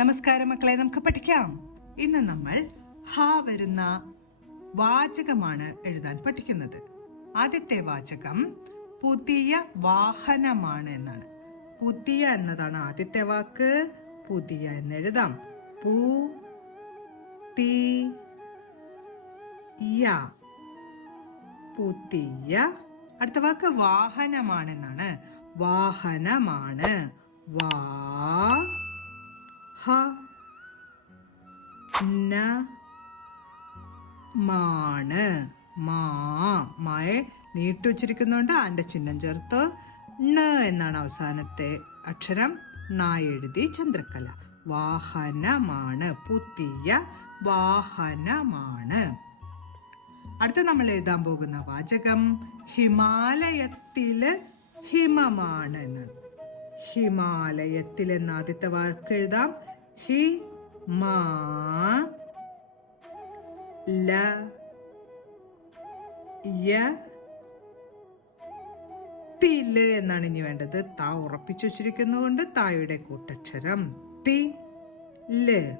നമസ്കാരം മക്കളെ, നമുക്ക് പഠിക്കാം. ഇന്ന് നമ്മൾ ഹ വരുന്ന വാചകമാണ് എഴുതാൻ പഠിക്കുന്നത്. ആദ്യത്തെ വാചകം പുതിയ വാഹനമാണ് എന്നാണ്. പുതിയ എന്നതാണ് ആദ്യത്തെ വാക്ക്. പുതിയ എന്നെഴുതാം. പുതിയ. അടുത്ത വാക്ക് വാഹനമാണെന്നാണ്. വാഹനമാണ്. മാണ്. മായെ നീട്ടി ഉച്ചരിക്കുന്നുണ്ട്. അതിന്റെ ചിഹ്നം ചേർത്ത് ണ എന്നാണ് അവസാനത്തെ അക്ഷരം. ന എഴുതി ചന്ദ്രക്കല. വാഹനമാണ്. പുതിയ വാഹനമാണ്. അടുത്ത നമ്മൾ എഴുതാൻ പോകുന്ന വാചകം ഹിമാലയത്തില് ഹിമമാണ് എന്നാണ്. ഹിമാലയത്തിൽ എന്ന ആദ്യത്തെ വാക്ക് എഴുതാം. ത്തില് എന്നാണ് ഇനി വേണ്ടത്. താ ഉറപ്പിച്ചു വെച്ചിരിക്കുന്നതുകൊണ്ട് തായുടെ കൂട്ടക്ഷരം ല്.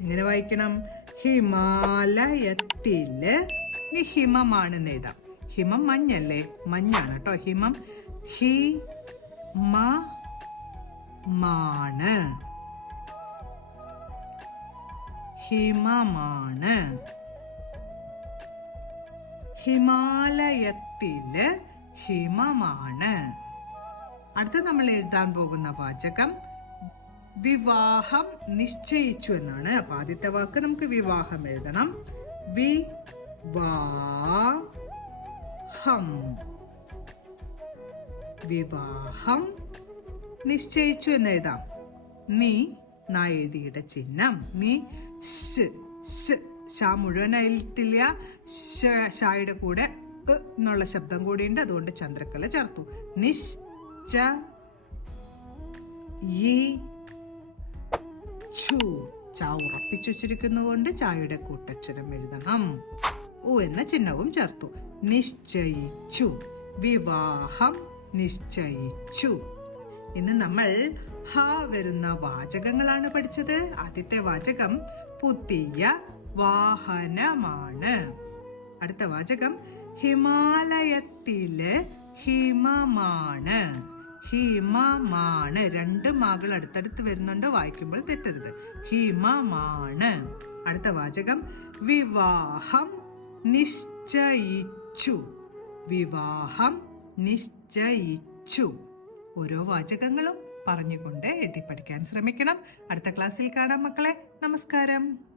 എങ്ങനെ വായിക്കണം? ഹിമാലയത്തില്. ഇനി ഹിമമാണെന്ന് എഴുതാം. ഹിമം മഞ്ഞല്ലേ? മഞ്ഞാണ് കേട്ടോ ഹിമം. മാണ്. ഹിമമാണ്. ഹിമാലയത്തില് ഹിമമാണ്. അടുത്ത നമ്മൾ എഴുതാൻ പോകുന്ന വാചകം വിവാഹം നിശ്ചയിച്ചു എന്നാണ്. അപ്പൊ ആദ്യത്തെ വാക്ക് നമുക്ക് വിവാഹം എഴുതണം. വിവാഹം നിശ്ചയിച്ചു എന്ന് എഴുതാം. ന എഴുതിയുടെ ചിഹ്നം. ഷ മുഴുവനായിട്ടില്ല. ഷായുടെ കൂടെ എന്നുള്ള ശബ്ദം കൂടിയുണ്ട്. അതുകൊണ്ട് ചന്ദ്രക്കല ചേർത്തു. ച ഉറപ്പിച്ചു വെച്ചിരിക്കുന്നതുകൊണ്ട് ചായയുടെ കൂട്ടക്ഷരം എഴുതണം. ഉ എന്ന ചിഹ്നവും ചേർത്തു. നിശ്ചയിച്ചു. വിവാഹം നിശ്ചയിച്ചു. ഇന്ന് നമ്മൾ ഹ വരുന്ന വാചകങ്ങളാണ് പഠിച്ചത്. ആദ്യത്തെ വാചകം പുതിയ വാഹനമാണ്. അടുത്ത വാചകം ഹിമാലയത്തിലെ ഹിമമാണ്. ഹിമമാണ്. രണ്ട് മാകൾ അടുത്തടുത്ത് വരുന്നുണ്ട്. വായിക്കുമ്പോൾ തെറ്റരുത്. ഹിമമാണ്. അടുത്ത വാചകം വിവാഹം നിശ്ചയിച്ചു. വിവാഹം നിശ്ചയിച്ചു. ഓരോ വാചകങ്ങളും പറഞ്ഞുകൊണ്ട് എഴുതി പഠിക്കാൻ ശ്രമിക്കണം. അടുത്ത ക്ലാസ്സിൽ കാണാം മക്കളെ. നമസ്കാരം.